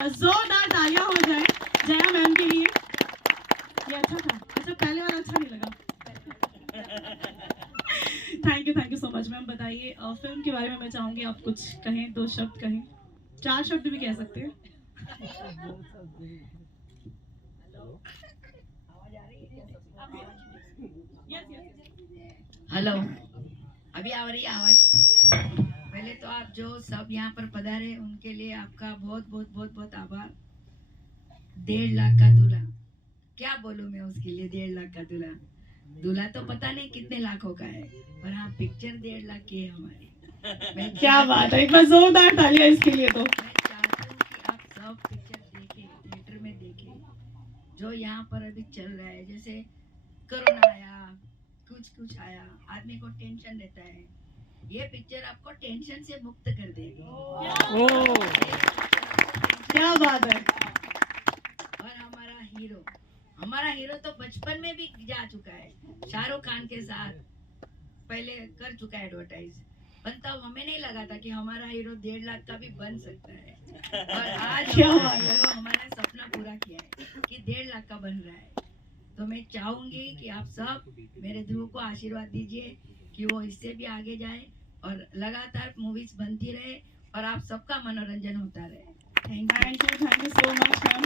जोरदार तालियां हो जाए जया मैम के लिए। ये अच्छा था, अच्छा पहले वाला अच्छा नहीं लगा। Thank you so much ma'am. बताइए फिल्म के बारे में मैं चाहूंगी आप कुछ कहें, 2 शब्द कहें, 4 शब्द भी कह सकते हैं। हेलो, अभी आ रही है आवाज? पहले तो आप जो सब यहाँ पर पधारे उनके लिए आपका बहुत बहुत बहुत बहुत आभार। 1.5 लाख का दूल्हा, क्या बोलूं मैं उसके लिए। 1.5 लाख का दूल्हा, दूल्हा तो पता नहीं कितने लाखों का है, पर हाँ पिक्चर 1.5 लाख की है हमारी। क्या बात है, एक बार जोरदार तालियां इसके लिए। तो मैं चाहती हूँ कि आप सब पिक्चर देखें, थिएटर में देखें। जो यहाँ पर अभी चल रहा है, जैसे कोरोना आया, कुछ आया, आदमी को टेंशन रहता है, ये पिक्चर आपको टेंशन से मुक्त कर देगी। क्या बात है। और हमारा हीरो तो बचपन में भी जा चुका है, शाहरुख खान के साथ पहले कर चुका है एडवर्टाइज, पर तब हमें नहीं लगा था कि हमारा हीरो 1.5 लाख का भी बन सकता है। और आज क्या हमारा बात है। हीरो हमारा सपना पूरा किया है कि 1.5 लाख का बन रहा है। तो मैं चाहूंगी कि आप सब मेरे ध्रुव को आशीर्वाद दीजिए कि वो इससे भी आगे जाए और लगातार मूवीज बनती रहे और आप सबका मनोरंजन होता रहे। Thank you so much ma'am.